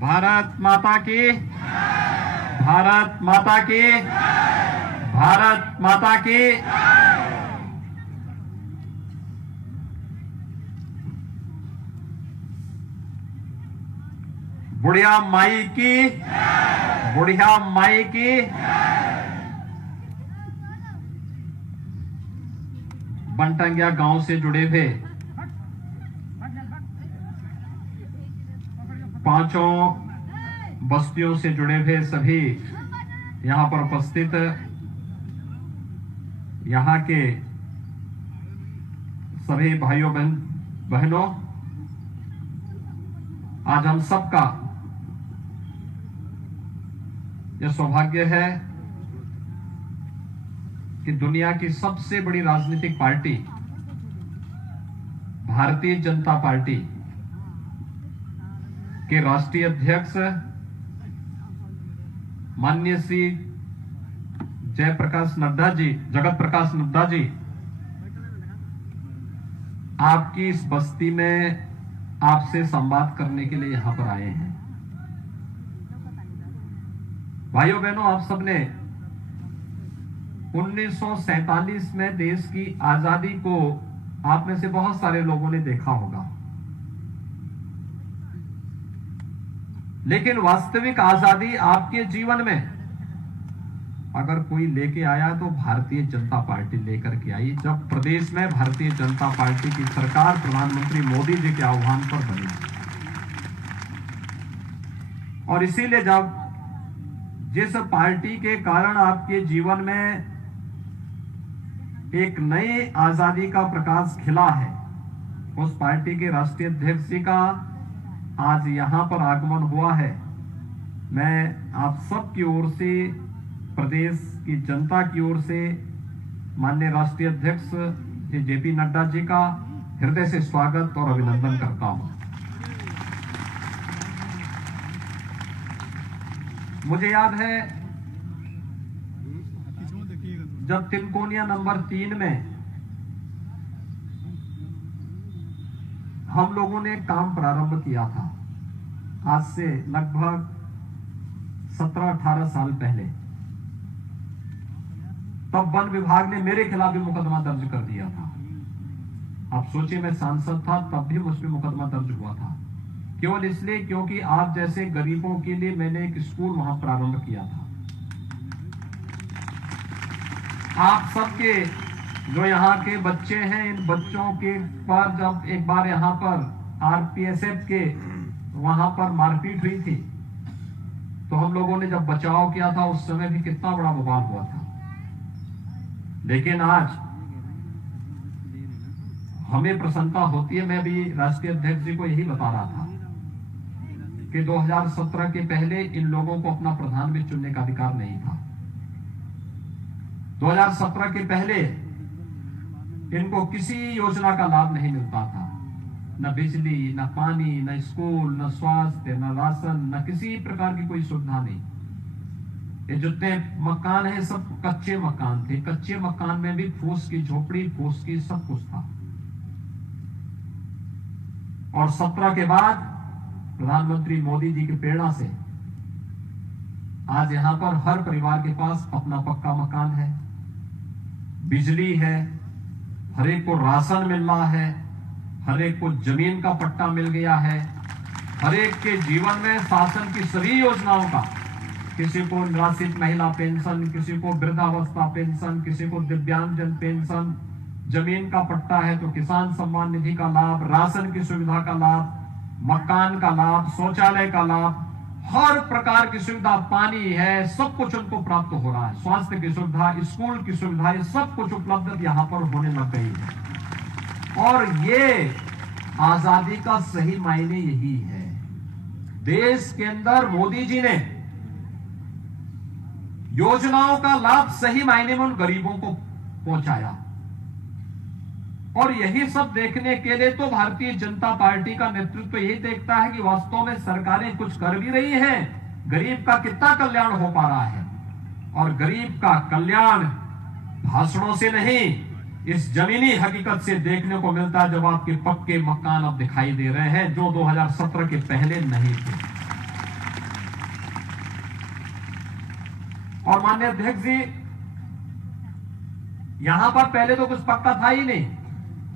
भारत माता की, भारत माता की, भारत माता की। बुढ़िया माई की, बुढ़िया माई की। बनटंगिया गांव से जुड़े हुए पांचों बस्तियों से जुड़े हुए सभी यहां पर उपस्थित यहां के सभी भाइयों बहनों, आज हम सबका यह सौभाग्य है कि दुनिया की सबसे बड़ी राजनीतिक पार्टी भारतीय जनता पार्टी के राष्ट्रीय अध्यक्ष माननीय श्री जगत प्रकाश नड्डा जी आपकी इस बस्ती में आपसे संवाद करने के लिए यहां पर आए हैं। भाइयों बहनों, आप सबने 1947 में देश की आजादी को आप में से बहुत सारे लोगों ने देखा होगा, लेकिन वास्तविक आजादी आपके जीवन में अगर कोई लेके आया तो भारतीय जनता पार्टी लेकर के आई, जब प्रदेश में भारतीय जनता पार्टी की सरकार प्रधानमंत्री मोदी जी के आह्वान पर बनी। और इसीलिए जब जिस पार्टी के कारण आपके जीवन में एक नई आजादी का प्रकाश खिला है, उस पार्टी के राष्ट्रीय अध्यक्ष जी का आज यहां पर आगमन हुआ है। मैं आप सब की ओर से, प्रदेश की जनता की ओर से माननीय राष्ट्रीय अध्यक्ष श्री जेपी नड्डा जी का हृदय से स्वागत और अभिनंदन करता हूं। मुझे याद है जब तिनकोनिया नंबर 3 में हम लोगों ने काम प्रारंभ किया था, आज से लगभग 17-18 साल पहले, तब वन विभाग ने मेरे खिलाफ भी मुकदमा दर्ज कर दिया था। आप सोचिए, मैं सांसद था तब भी मुझ पर मुकदमा दर्ज हुआ था, केवल इसलिए क्योंकि आप जैसे गरीबों के लिए मैंने एक स्कूल वहां प्रारंभ किया था। आप सबके जो यहाँ के बच्चे हैं, इन बच्चों के पर जब एक बार यहाँ पर आरपीएसएफ के वहां पर मारपीट हुई थी, तो हम लोगों ने जब बचाव किया था उस समय भी कितना बड़ा बवाल हुआ था। लेकिन आज हमें प्रसन्नता होती है, मैं भी राष्ट्रीय अध्यक्ष जी को यही बता रहा था कि 2017 के पहले इन लोगों को अपना प्रधान भी चुनने का अधिकार नहीं था। 2017 के पहले इनको किसी योजना का लाभ नहीं मिलता था, न बिजली, न पानी, न स्कूल, न स्वास्थ्य, न राशन, न किसी प्रकार की कोई सुविधा नहीं। ये जितने मकान हैं सब कच्चे मकान थे, कच्चे मकान में भी फूस की झोपड़ी, फूस की सब कुछ था। और 17 के बाद प्रधानमंत्री मोदी जी की प्रेरणा से आज यहां पर हर परिवार के पास अपना पक्का मकान है, बिजली है, हर एक को राशन मिल रहा है, हर एक को जमीन का पट्टा मिल गया है, हर एक के जीवन में शासन की सभी योजनाओं का, किसी को निराश्रित महिला पेंशन, किसी को वृद्धावस्था पेंशन, किसी को दिव्यांगजन पेंशन, जमीन का पट्टा है तो किसान सम्मान निधि का लाभ, राशन की सुविधा का लाभ, मकान का लाभ, शौचालय का लाभ, हर प्रकार की सुविधा, पानी है, सब कुछ उनको प्राप्त हो रहा है। स्वास्थ्य की सुविधा, स्कूल की सुविधा, ये सब कुछ उपलब्ध यहाँ पर होने लग गई है। और ये आजादी का सही मायने यही है। देश के अंदर मोदी जी ने योजनाओं का लाभ सही मायने में उन गरीबों को पहुंचाया। और यही सब देखने के लिए तो भारतीय जनता पार्टी का नेतृत्व यही देखता है कि वास्तव में सरकारें कुछ कर भी रही हैं, गरीब का कितना कल्याण हो पा रहा है। और गरीब का कल्याण भाषणों से नहीं, इस जमीनी हकीकत से देखने को मिलता है, जब आपके पक्के मकान अब दिखाई दे रहे हैं जो 2017 के पहले नहीं थे। और माननीय अध्यक्ष जी, यहां पर पहले तो कुछ पक्का था ही नहीं,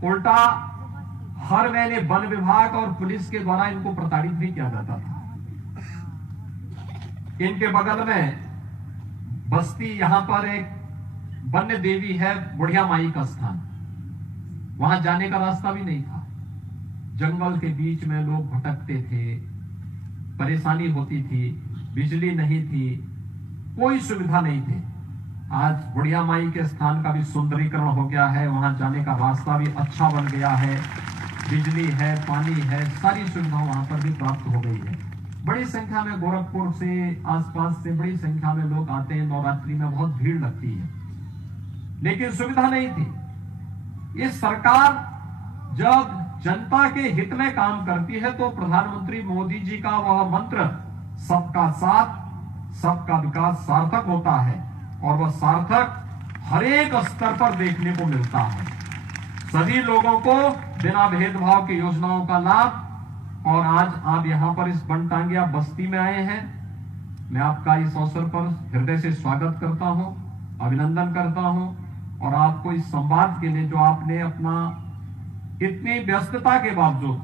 उल्टा हर महीने वन विभाग और पुलिस के द्वारा इनको प्रताड़ित भी किया जाता था। इनके बगल में बस्ती, यहां पर एक वन्य देवी है, बुढ़िया माई का स्थान, वहां जाने का रास्ता भी नहीं था। जंगल के बीच में लोग भटकते थे, परेशानी होती थी, बिजली नहीं थी, कोई सुविधा नहीं थी। आज बुढ़िया माई के स्थान का भी सुंदरीकरण हो गया है, वहां जाने का रास्ता भी अच्छा बन गया है, बिजली है, पानी है, सारी सुविधा वहां पर भी प्राप्त हो गई है। बड़ी संख्या में गोरखपुर से, आसपास से बड़ी संख्या में लोग आते हैं। नवरात्रि में बहुत भीड़ लगती है, लेकिन सुविधा नहीं थी। ये सरकार जब जनता के हित में काम करती है तो प्रधानमंत्री मोदी जी का वह मंत्र सबका साथ सबका विकास सार्थक होता है, और वह सार्थक हर एक स्तर पर देखने को मिलता है। सभी लोगों को बिना भेदभाव की योजनाओं का लाभ। और आज आप यहां पर इस बनटांगिया बस्ती में आए हैं, मैं आपका इस अवसर पर हृदय से स्वागत करता हूं, अभिनंदन करता हूं। और आपको इस संवाद के लिए जो आपने अपना इतनी व्यस्तता के बावजूद,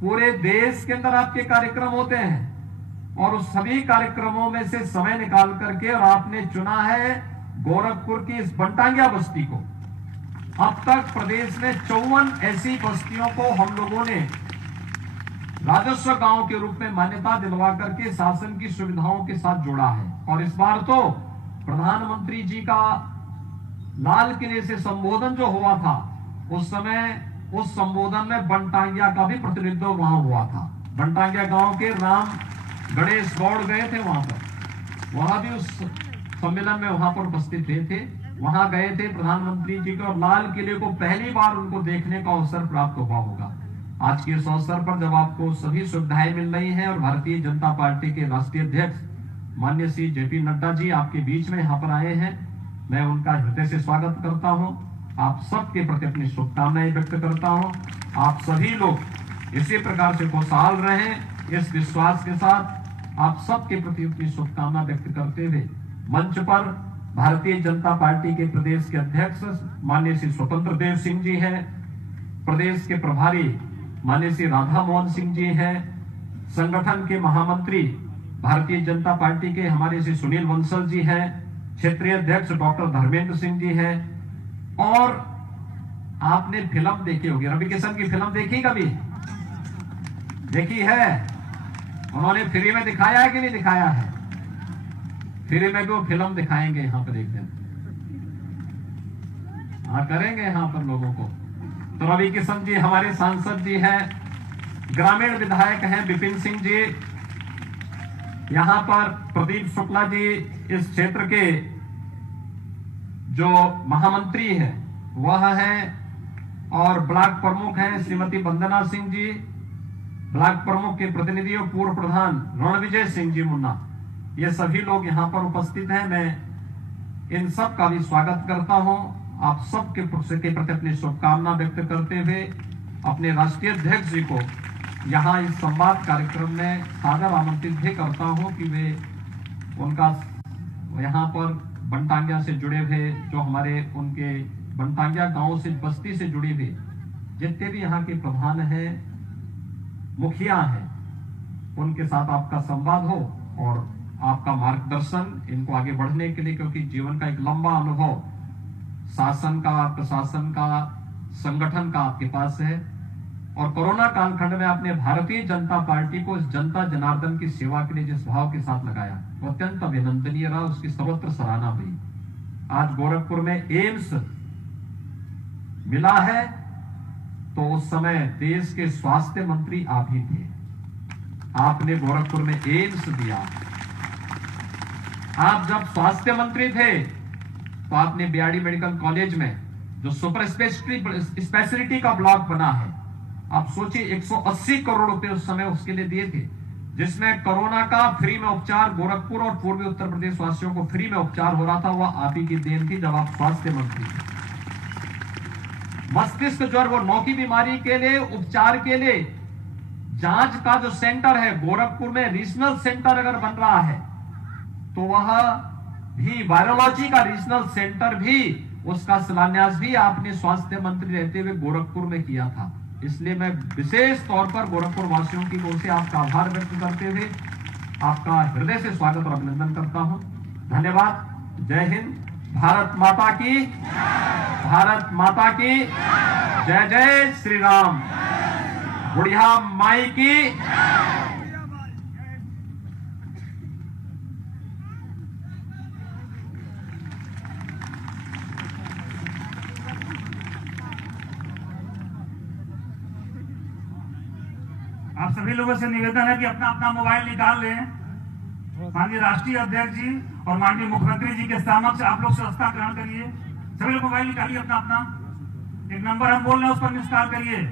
पूरे देश के अंदर आपके कार्यक्रम होते हैं, और उस सभी कार्यक्रमों में से समय निकाल करके और आपने चुना है गोरखपुर की इस बनटांगिया बस्ती को। अब तक प्रदेश में 54 ऐसी बस्तियों को हम लोगों ने राजस्व गांव के रूप में मान्यता दिलवा करके शासन की सुविधाओं के साथ जोड़ा है। और इस बार तो प्रधानमंत्री जी का लाल किले से संबोधन जो हुआ था, उस समय उस संबोधन में बनटांगिया का भी प्रतिनिधित्व वहां हुआ था। बनटांगिया गांव के राम गणेश गौड़ गए थे वहां पर, वहां भी उस सम्मेलन में वहां पर उपस्थित थे। वहां गए थे प्रधानमंत्री जी को, और लाल किले को पहली बार उनको देखने का अवसर प्राप्त हुआ होगा। आज के इस अवसर पर जब आपको सभी सुविधाएं मिल रही हैं और भारतीय जनता पार्टी के राष्ट्रीय अध्यक्ष माननीय श्री जेपी नड्डा जी आपके बीच में यहाँ पर आए हैं, मैं उनका हृदय से स्वागत करता हूँ। आप सबके प्रति अपनी शुभकामनाएं व्यक्त करता हूँ। आप सभी लोग इसी प्रकार से खुशहाल रहें, इस विश्वास के साथ आप सबके प्रति अपनी शुभकामना व्यक्त करते हुए मंच पर भारतीय जनता पार्टी के प्रदेश के अध्यक्ष माननीय श्री स्वतंत्र देव सिंह जी हैं, प्रदेश के प्रभारी माननीय श्री राधा मोहन सिंह जी हैं, संगठन के महामंत्री भारतीय जनता पार्टी के हमारे श्री सुनील बंसल जी हैं, क्षेत्रीय अध्यक्ष डॉक्टर धर्मेंद्र सिंह जी हैं। और आपने फिल्म देखी होगी, रवि किशन की फिल्म देखी, कभी देखी है? उन्होंने फ्री में दिखाया है कि नहीं दिखाया है? फ्री में भी वो फिल्म दिखाएंगे यहाँ पर एक दिन, हाँ करेंगे यहाँ पर लोगों को। तो रवि किशन जी हमारे सांसद जी हैं, ग्रामीण विधायक हैं विपिन सिंह जी, यहाँ पर प्रदीप शुक्ला जी इस क्षेत्र के जो महामंत्री है वह है, और ब्लॉक प्रमुख हैं श्रीमती वंदना सिंह जी, ब्लॉक प्रमुख के प्रतिनिधि और पूर्व प्रधान रणविजय सिंह जी मुन्ना, ये सभी लोग यहाँ पर उपस्थित हैं। मैं इन सब का भी स्वागत करता हूँ। आप सबके प्रति अपनी शुभकामना व्यक्त करते हुए अपने राष्ट्रीय अध्यक्ष जी को यहाँ इस संवाद कार्यक्रम में सादर आमंत्रित भी करता हूँ कि वे उनका यहाँ पर बनटांगिया से जुड़े हुए जो हमारे उनके बनटांगिया गांव से बस्ती से जुड़े हुए जितने भी यहाँ के प्रधान हैं, मुखिया हैं, उनके साथ आपका संवाद हो और आपका मार्गदर्शन इनको आगे बढ़ने के लिए, क्योंकि जीवन का एक लंबा अनुभव शासन का, प्रशासन का, संगठन का आपके पास है। और कोरोना कालखंड में आपने भारतीय जनता पार्टी को इस जनता जनार्दन की सेवा के लिए जिस भाव के साथ लगाया वो अत्यंत अभिनंदनीय रहा, उसकी सर्वत्र सराहना हुई। आज गोरखपुर में एम्स मिला है तो उस समय देश के स्वास्थ्य मंत्री आप ही थे, आपने गोरखपुर में एम्स दिया। आप जब स्वास्थ्य मंत्री थे तो आपने बीआरडी मेडिकल कॉलेज में जो सुपर स्पेशलिटी का ब्लॉक बना है, आप सोचिए 180 करोड़ रुपए उस समय उसके लिए दिए थे, जिसमें कोरोना का फ्री में उपचार गोरखपुर और पूर्वी उत्तर प्रदेश वासियों को फ्री में उपचार हो रहा था, वह आप ही की देन थी जब आप स्वास्थ्य मंत्री थे। मस्तिष्क ज्वर, वो 9 की बीमारी के लिए उपचार के लिए जांच का जो सेंटर है गोरखपुर में, रीजनल सेंटर अगर बन रहा है तो वह भी वायरोलॉजी का रीजनल सेंटर भी, उसका शिलान्यास भी आपने स्वास्थ्य मंत्री रहते हुए गोरखपुर में किया था। इसलिए मैं विशेष तौर पर गोरखपुर वासियों की ओर से आपका आभार व्यक्त करते हुए आपका हृदय से स्वागत और अभिनंदन करता हूं। धन्यवाद। जय हिंद। भारत माता की, भारत माता की जय। जय श्री राम। बुढ़िया माई की। आप सभी लोगों से निवेदन है कि अपना अपना मोबाइल निकाल लें। माननीय राष्ट्रीय अध्यक्ष जी और माननीय मुख्यमंत्री जी के समक्ष आप लोग सदस्यता ग्रहण करिए। सभी लोग मोबाइल निकालिए अपना अपना। एक नंबर हम बोल रहे हैं, उस पर मिस कॉल करिए।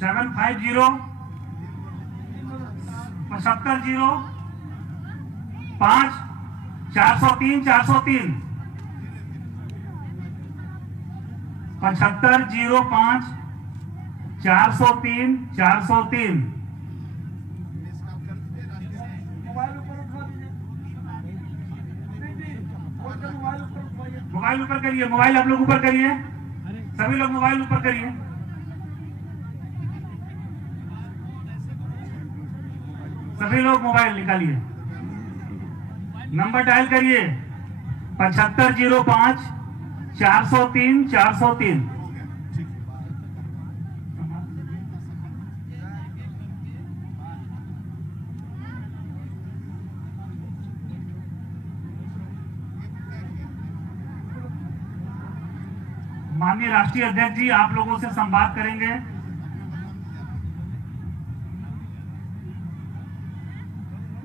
750 75 5 403 403 7505 403 403। मोबाइल ऊपर करिए, मोबाइल आप लोग ऊपर करिए, सभी लोग मोबाइल ऊपर करिए। सभी लोग मोबाइल निकालिए, नंबर डायल करिए 7505 403 403। माननीय राष्ट्रीय अध्यक्ष जी आप लोगों से संवाद करेंगे।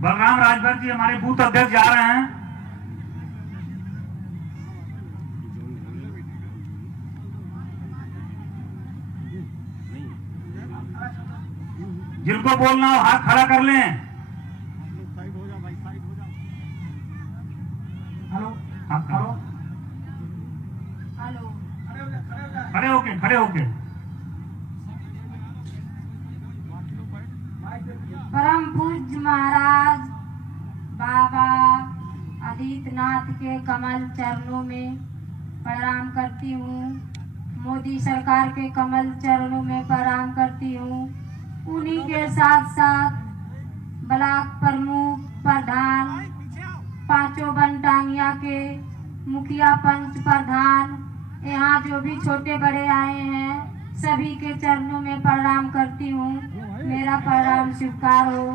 बलराम राजभर जी हमारे बूथ अध्यक्ष जा रहे हैं। जिनको बोलना हो हाथ खड़ा कर लें। हेलो, हेलो, हेलो, खड़े होके परम पूज्य महाराज बाबा आदित्यनाथ के कमल चरणों में प्रणाम करती हूँ। मोदी सरकार के कमल चरणों में प्रणाम करती हूँ। उन्हीं के साथ साथ ब्लॉक प्रमुख, प्रधान, पांचों बनटांगिया के मुखिया, पंच प्रधान, यहाँ जो भी छोटे बड़े आए हैं सभी के चरणों में प्रणाम करती हूँ। मेरा प्रणाम स्वीकार हो।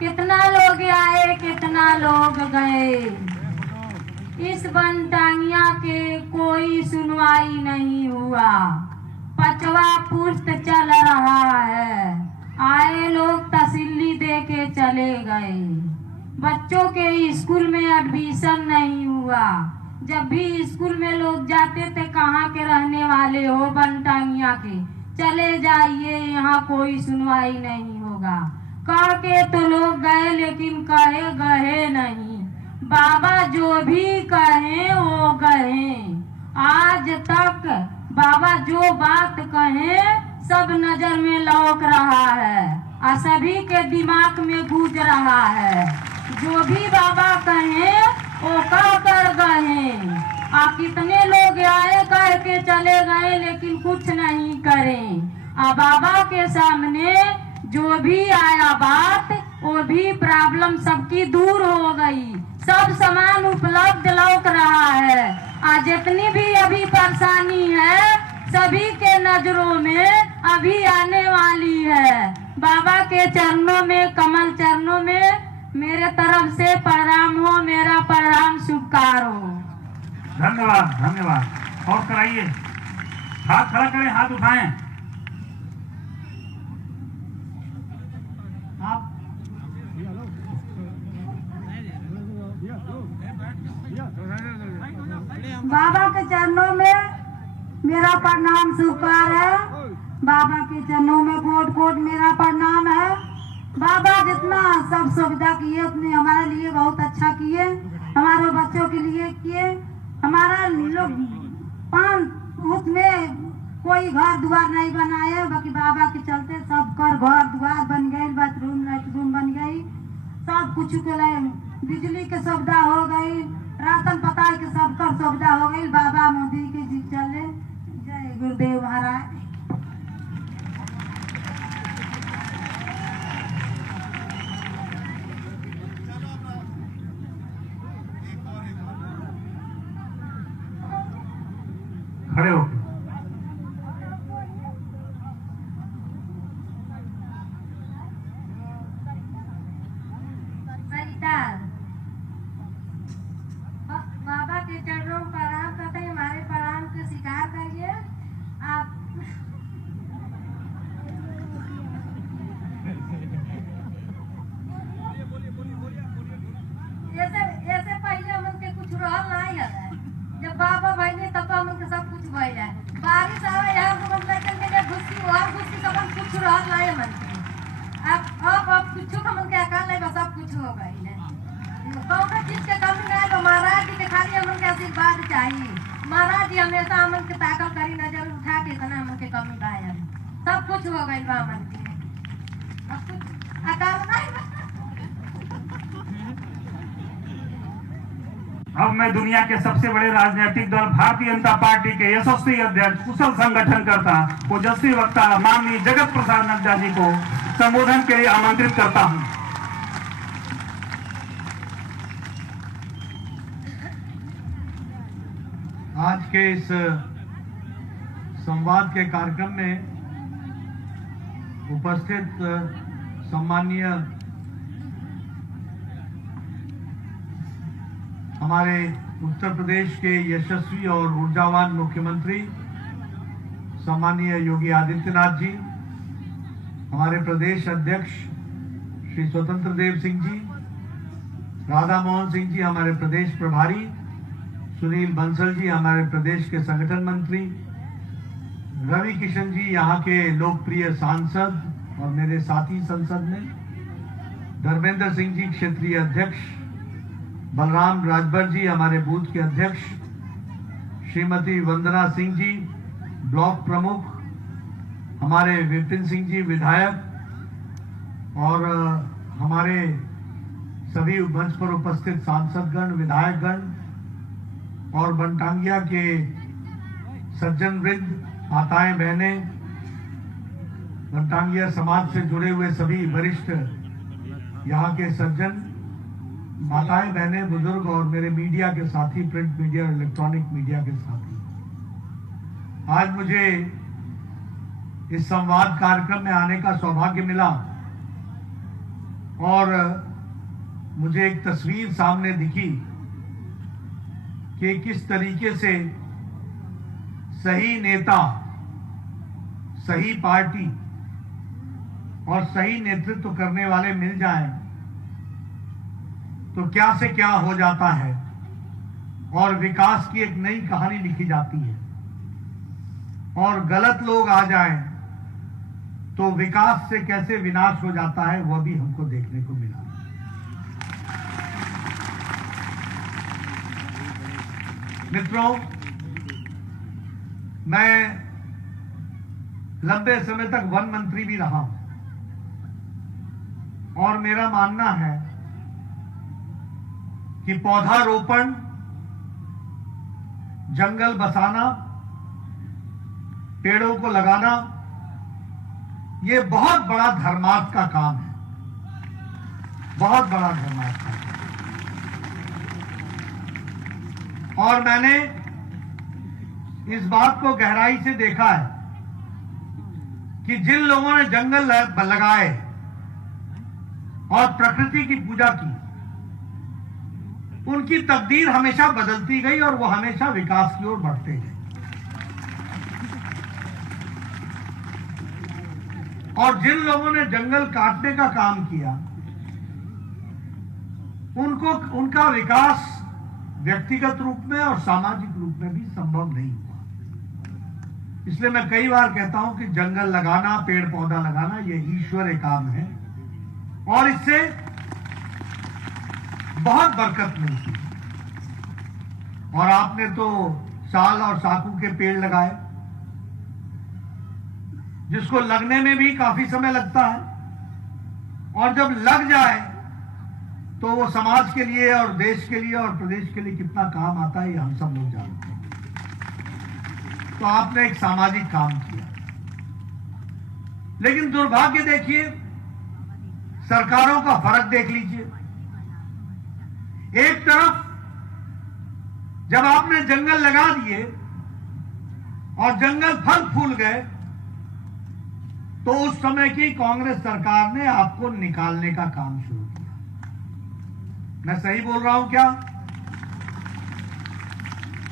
कितना लोग आए, कितना लोग गए, इस बनटांगिया के कोई सुनवाई नहीं हुआ। 5वां पुस्त चल रहा है, आए लोग तसल्ली दे के चले गए। बच्चों के स्कूल में एडमिशन नहीं हुआ। जब भी स्कूल में लोग जाते थे, कहाँ के रहने वाले हो, बनटांगिया के, चले जाइए, यहाँ कोई सुनवाई नहीं होगा। कह के तो लोग गए, लेकिन कहे गए नहीं। बाबा जो भी कहे वो कहे। आज तक बाबा जो बात कहे सब नजर में लौक रहा है और सभी के दिमाग में गूंज रहा है। जो भी बाबा कहे वो कह कर गए। कितने लोग आए कह के चले गए, लेकिन कुछ नहीं करें। बाबा के सामने जो भी आया बात, वो भी प्रॉब्लम सबकी दूर हो गई। सब सामान उपलब्ध लौक रहा है। जितनी भी अभी परेशानी है सभी के नजरों में अभी आने वाली है। बाबा के चरणों में, कमल चरणों में मेरे तरफ से प्रणाम हो। मेरा प्रणाम स्वीकार हो। धन्यवाद, धन्यवाद। और कराइए, हाथ खड़ा करें, हाथ उठाएं। आप बाबा के चरणों में मेरा प्रणाम स्वीकार है। बाबा के चरणों में कोट कोट मेरा प्रणाम है। बाबा जितना सब सुविधा किए उतने हमारे लिए बहुत अच्छा किए, हमारे बच्चों के लिए किए। हमारा लोग 5 उसमें कोई घर द्वार नहीं बनाए, बाकी बाबा के चलते सब घर द्वार बन गए, बाथरूम लेटरूम बन गई, सब कुछ के लिए बिजली के सुविधा हो गई, राशन पता के सबका सुविधा हो गई। बाबा मोदी के जी चले। जय गुरुदेव महाराज। खड़े हो बाबा के चरणों में प्रणाम करते हैं। हमारे प्रणाम को स्वीकार करिए। आप ऐसे पहले हमन के कुछ रहल नहीं है। जब बाबा भाई ने तब हमन के सब कुछ भइल है। बारिश आवे यहाँ हमन लेकर के घुसी और घुसी सब कुछ रहल नहीं हमन के। अब कुछ हमन के अकाल नहीं, बस सब कुछ हो गई है। कौन चीज के कमी नहीं है। महाराज जी के खाली हमन के आशीर्वाद चाहिए। महाराज जी हमेशा हमन के ताकत करी नजर उठा के इतना हमन के कमी बाया सब कुछ हो गई बा हमन के। अब कुछ अकाल नहीं। अब मैं दुनिया के सबसे बड़े राजनीतिक दल भारतीय जनता पार्टी के यशस्वी अध्यक्ष, कुशल संगठनकर्ता, ओजस्वी वक्ता माननीय जगत प्रसाद नड्डा जी को संबोधन के लिए आमंत्रित करता हूं। आज के इस संवाद के कार्यक्रम में उपस्थित सम्माननीय हमारे उत्तर प्रदेश के यशस्वी और ऊर्जावान मुख्यमंत्री सम्माननीय योगी आदित्यनाथ जी, हमारे प्रदेश अध्यक्ष श्री स्वतंत्र देव सिंह जी, राधा मोहन सिंह जी हमारे प्रदेश प्रभारी, सुनील बंसल जी हमारे प्रदेश के संगठन मंत्री, रवि किशन जी यहाँ के लोकप्रिय सांसद और मेरे साथी संसद में, धर्मेंद्र सिंह जी क्षेत्रीय अध्यक्ष, बलराम राजभर जी हमारे बूथ के अध्यक्ष, श्रीमती वंदना सिंह जी ब्लॉक प्रमुख, हमारे विपिन सिंह जी विधायक और हमारे सभी मंच पर उपस्थित सांसदगण, विधायकगण और बनटांगिया के सज्जन वृंद, माताएं बहनें, बनटांगिया समाज से जुड़े हुए सभी वरिष्ठ यहाँ के सज्जन, माताएं बहनें, बुजुर्ग और मेरे मीडिया के साथी, प्रिंट मीडिया और इलेक्ट्रॉनिक मीडिया के साथी, आज मुझे इस संवाद कार्यक्रम में आने का सौभाग्य मिला और मुझे एक तस्वीर सामने दिखी कि किस तरीके से सही नेता, सही पार्टी और सही नेतृत्व करने वाले मिल जाएं तो क्या से क्या हो जाता है और विकास की एक नई कहानी लिखी जाती है, और गलत लोग आ जाएं तो विकास से कैसे विनाश हो जाता है वह भी हमको देखने को मिला। मित्रों, मैं लंबे समय तक वन मंत्री भी रहा हूं और मेरा मानना है कि पौधारोपण, जंगल बसाना, पेड़ों को लगाना ये बहुत बड़ा धर्मार्थ का काम है, बहुत बड़ा धर्मार्थ का काम। और मैंने इस बात को गहराई से देखा है कि जिन लोगों ने जंगल लगाए और प्रकृति की पूजा की, उनकी तकदीर हमेशा बदलती गई और वो हमेशा विकास की ओर बढ़ते गए। और जिन लोगों ने जंगल काटने का काम किया, उनका विकास व्यक्तिगत रूप में और सामाजिक रूप में भी संभव नहीं हुआ। इसलिए मैं कई बार कहता हूं कि जंगल लगाना, पेड़ पौधा लगाना ये ईश्वरीय काम है और इससे बहुत बरकत मिलती है। और आपने तो साल और साकू के पेड़ लगाए, जिसको लगने में भी काफी समय लगता है, और जब लग जाए तो वो समाज के लिए और देश के लिए और प्रदेश के लिए कितना काम आता है, ये हम सब लोग जानते हैं। तो आपने एक सामाजिक काम किया, लेकिन दुर्भाग्य देखिए, सरकारों का फर्क देख लीजिए। एक तरफ जब आपने जंगल लगा दिए और जंगल फल फूल गए, तो उस समय की कांग्रेस सरकार ने आपको निकालने का काम शुरू किया। मैं सही बोल रहा हूं क्या?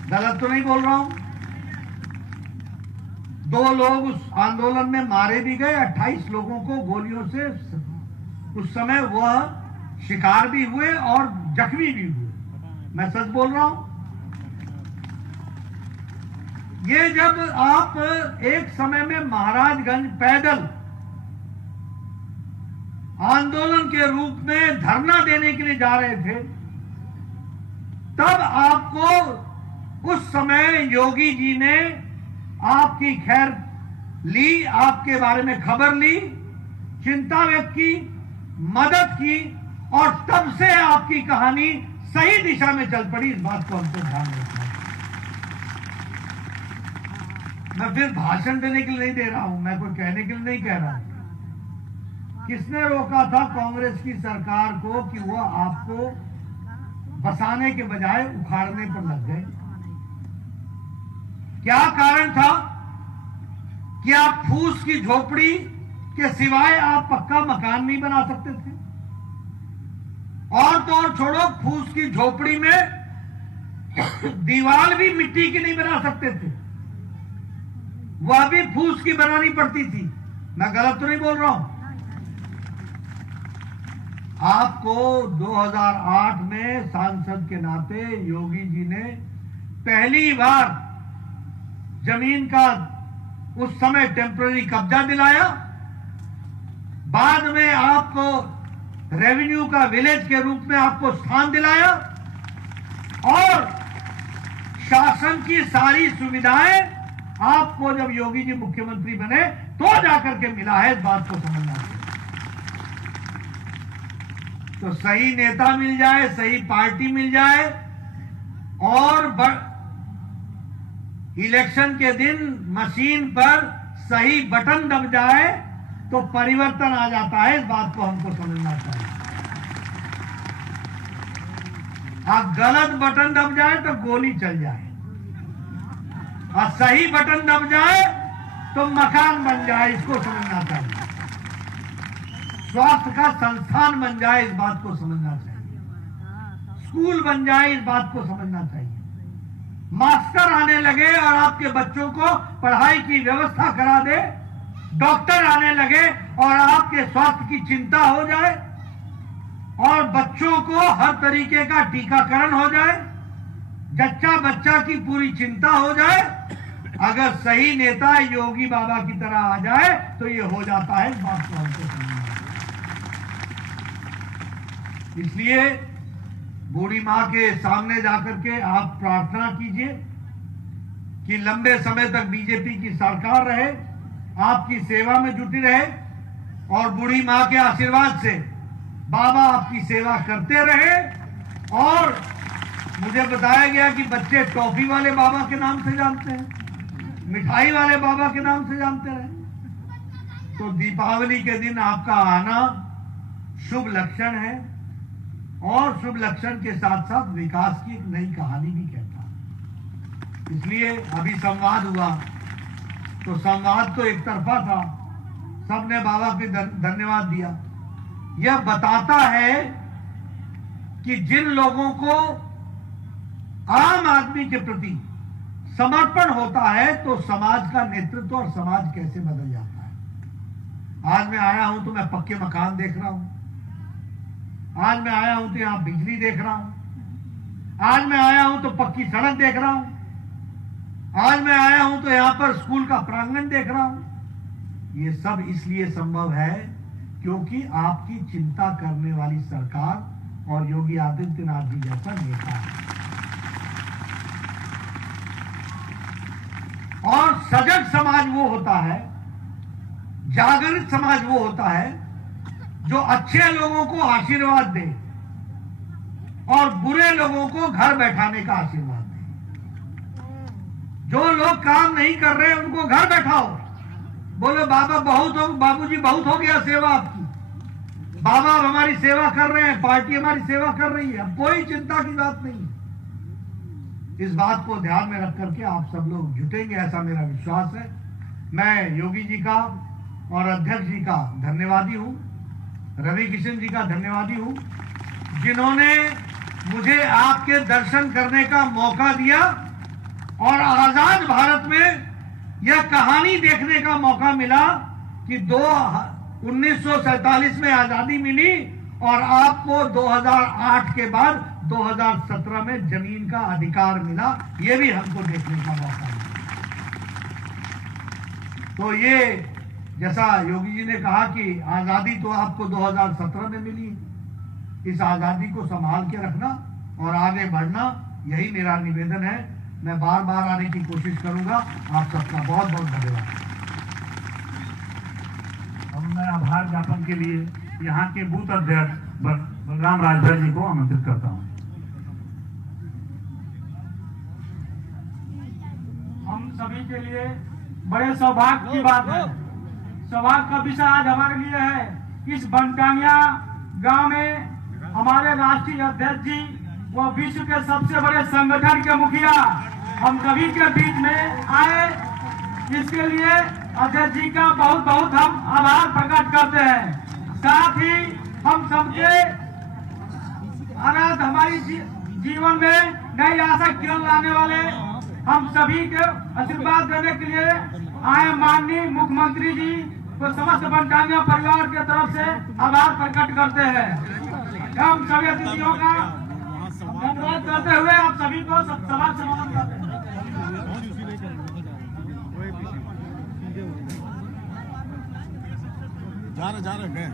गलत तो नहीं बोल रहा हूं? 2 लोग उस आंदोलन में मारे भी गए, 28 लोगों को गोलियों से उस समय वह शिकार भी हुए और जख्मी भी हुए। मैं सच बोल रहा हूं? ये जब आप एक समय में महाराजगंज पैदल आंदोलन के रूप में धरना देने के लिए जा रहे थे, तब आपको उस समय योगी जी ने आपकी खैर ली, आपके बारे में खबर ली, चिंता व्यक्त की, मदद की, और तब से आपकी कहानी सही दिशा में चल पड़ी। इस बात को हमको ध्यान रखना है। मैं फिर भाषण देने के लिए नहीं दे रहा हूं, मैं कोई कहने के लिए नहीं कह रहा हूं। किसने रोका था कांग्रेस की सरकार को कि वो आपको बसाने के बजाय उखाड़ने पर लग गए? क्या कारण था कि आप फूस की झोपड़ी के सिवाय आप पक्का मकान नहीं बना सकते थे? और तो और छोड़ो, फूस की झोपड़ी में दीवार भी मिट्टी की नहीं बना सकते थे, वह भी फूस की बनानी पड़ती थी। मैं गलत तो नहीं बोल रहा हूं? आपको 2008 में सांसद के नाते योगी जी ने पहली बार जमीन का उस समय टेम्पररी कब्जा दिलाया। बाद में आपको रेवेन्यू का विलेज के रूप में आपको स्थान दिलाया, और शासन की सारी सुविधाएं आपको जब योगी जी मुख्यमंत्री बने तो जाकर के मिला है। इस बात को समझना चाहिए। तो सही नेता मिल जाए, सही पार्टी मिल जाए, और इलेक्शन के दिन मशीन पर सही बटन दब जाए तो परिवर्तन आ जाता है। इस बात को हमको समझना चाहिए। आप गलत बटन दब जाए तो गोली चल जाए, और सही बटन दब जाए तो मकान बन जाए। इसको समझना चाहिए। स्वास्थ्य का संस्थान बन जाए, इस बात को समझना चाहिए। स्कूल बन जाए, इस बात को समझना चाहिए। मास्टर आने लगे और आपके बच्चों को पढ़ाई की व्यवस्था करा दे, डॉक्टर आने लगे और आपके स्वास्थ्य की चिंता हो जाए, और बच्चों को हर तरीके का टीकाकरण हो जाए, जच्चा बच्चा की पूरी चिंता हो जाए। अगर सही नेता योगी बाबा की तरह आ जाए तो ये हो जाता है। इस बात को हमको समझना है। इसलिए बूढ़ी मां के सामने जाकर के आप प्रार्थना कीजिए कि लंबे समय तक बीजेपी की सरकार रहे, आपकी सेवा में जुटी रहे, और बूढ़ी मां के आशीर्वाद से बाबा आपकी सेवा करते रहे। और मुझे बताया गया कि बच्चे टॉफी वाले बाबा के नाम से जानते हैं, मिठाई वाले बाबा के नाम से जानते रहे। तो दीपावली के दिन आपका आना शुभ लक्षण है, और शुभ लक्षण के साथ साथ विकास की एक नई कहानी भी कहता है। इसलिए अभी संवाद हुआ, तो संवाद तो एक तरफा था, सबने बाबा को धन्यवाद दिया। यह बताता है कि जिन लोगों को आम आदमी के प्रति समर्पण होता है तो समाज का नेतृत्व और समाज कैसे बदल जाता है। आज मैं आया हूं तो मैं पक्के मकान देख रहा हूं, आज मैं आया हूं तो यहां बिजली देख रहा हूं, आज मैं आया हूं तो पक्की सड़क देख रहा हूं, आज मैं आया हूं तो यहां पर स्कूल का प्रांगण देख रहा हूं। ये सब इसलिए संभव है क्योंकि आपकी चिंता करने वाली सरकार और योगी आदित्यनाथ जी जैसा नेता है। और सजग समाज वो होता है, जागृत समाज वो होता है जो अच्छे लोगों को आशीर्वाद दे, और बुरे लोगों को घर बैठाने का आशीर्वाद दें। जो लोग काम नहीं कर रहे उनको घर बैठाओ, बोलो बाबा बहुत हो, बाबूजी बहुत हो गया सेवा आपकी, बाबा अब हमारी सेवा कर रहे हैं, पार्टी हमारी सेवा कर रही है, अब कोई चिंता की बात नहीं। इस बात को ध्यान में रख करके आप सब लोग जुटेंगे, ऐसा मेरा विश्वास है। मैं योगी जी का और अध्यक्ष जी का धन्यवादी हूं, रवि किशन जी का धन्यवादी हूं, जिन्होंने मुझे आपके दर्शन करने का मौका दिया और आजाद भारत में यह कहानी देखने का मौका मिला कि 1947 में आजादी मिली और आपको 2008 के बाद 2017 में जमीन का अधिकार मिला, यह भी हमको देखने का मौका मिला। तो ये जैसा योगी जी ने कहा कि आजादी तो आपको 2017 में मिली, इस आजादी को संभाल के रखना और आगे बढ़ना, यही मेरा निवेदन है। मैं बार बार आने की कोशिश करूंगा। आप सबका बहुत बहुत धन्यवाद। अब मैं आभार ज्ञापन के लिए यहाँ के बूथ अध्यक्ष बलराम राजभर जी को आमंत्रित करता हूँ। हम सभी के लिए बड़े सौभाग्य की बात है, सौभाग्य का विषय आज हमारे लिए है। इस बनटांगिया गांव में हमारे राष्ट्रीय अध्यक्ष जी व विश्व के सबसे बड़े संगठन के मुखिया हम सभी के बीच में आए, इसके लिए अध्यक्ष जी का बहुत बहुत हम आभार प्रकट करते हैं। साथ ही हम सबके अनाथ हमारी जीवन में नई आशा किरण लाने वाले हम सभी के आशीर्वाद देने के लिए आए माननीय मुख्यमंत्री जी को समस्त बनटांगिया परिवार के तरफ से आभार प्रकट करते हैं। हम सभी अतिथियों का धन्यवाद करते हुए आप सभी को सभा समापन करते हैं। जा रहे